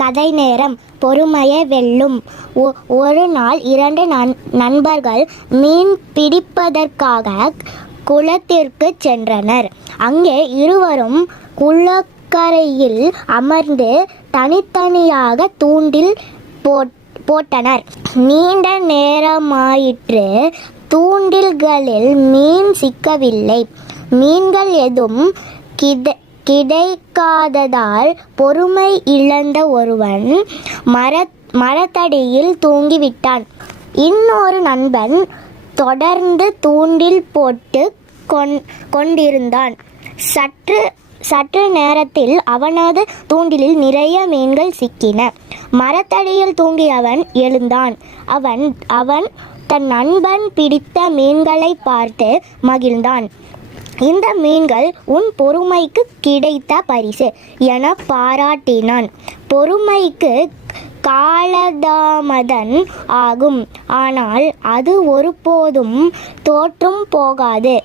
கதை நேரம். பொறுமையை வெல்லும். ஒரு நாள் 2 நண்பர்கள் மீன் பிடிப்பதற்காக குளத்திற்கு சென்றனர். அங்கே இருவரும் குளக்கரையில் அமர்ந்து தனித்தனியாக தூண்டில் போட்டனர். நீண்ட நேரமாயிற்று. தூண்டில்களில் மீன் சிக்கவில்லை. மீன்கள் எதுவும் கிடைக்காததால் பொறுமை இழந்த ஒருவன் மரத்தடியில் தூங்கிவிட்டான். இன்னொரு நண்பன் தொடர்ந்து தூண்டில் போட்டு கொண்டிருந்தான். சற்று நேரத்தில் அவனது தூண்டிலில் நிறைய மீன்கள் சிக்கின. மரத்தடியில் தூங்கியவன் எழுந்தான். அவன் தன் நண்பன் பிடித்த மீன்களை பார்த்து மகிழ்ந்தான். இந்த மீன்கள் உன் பொறுமைக்கு கிடைத்த பரிசு என பாராட்டினான். பொறுமைக்கு காலதாமதம் ஆகும், ஆனால் அது ஒருபோதும் தோற்றும் போகாது.